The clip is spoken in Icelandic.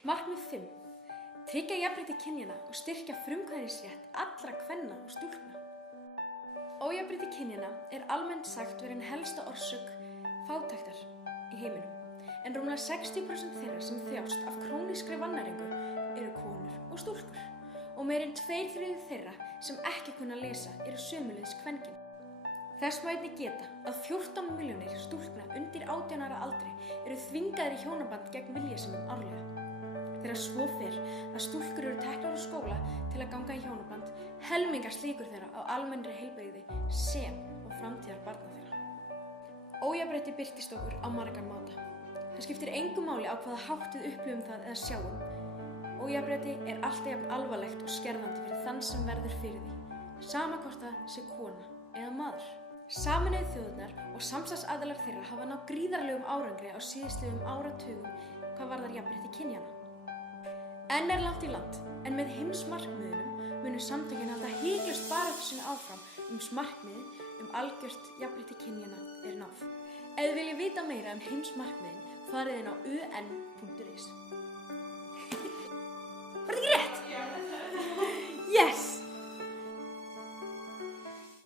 Markmið 5. Tryggja jafnrétti kynjanna og styrkja frumkvæðisrétt allra kvenna og stúlkna. Ójafnrétti kynjanna almennt sagt verið helsta orsök fátæktar í heiminum, en rúmlega 60% þeirra sem þjást af krónískri vannæringu eru konur og stúlkur og meira en 2/3 þeirra sem ekki kunna lesa eru sömuleiðis kvenkyn. Þess má einnig geta að 14 milljónir stúlkna undir 18 ára aldri eru þvingaðir í hjónaband gegn vilja sínum árlega. Þegar svo fer að stúlkur eru teknar úr skóla til að ganga í hjónaband, helmingast líkur þeirra á almennri heilbrigði sem og framtíðar barna þeirra. Ójafnrétti birtist okkur á margan máta. Það skiptir engu máli á hvaða hátt við upplifum það eða sjáum. Ójafnrétti alltaf jafn alvarlegt og skerðandi fyrir þann sem verður fyrir því, sama hvort það sé kona eða maður. Sameinuðu þjóðirnar og samstarfsaðilar þeirra hafa náð gríðarlegum árangri á síðastliðnum áratugum hvað varðar jafnrétti kynjanna. Enn langt í land, en með heimsmarkmiðunum munu samtökin halda hiklaust baráttu sinni áfram markmiðið algjört jafnrétti kynjanna náð. Ef þið viljið vita meira heimsmarkmiðin, farið inn á un.is.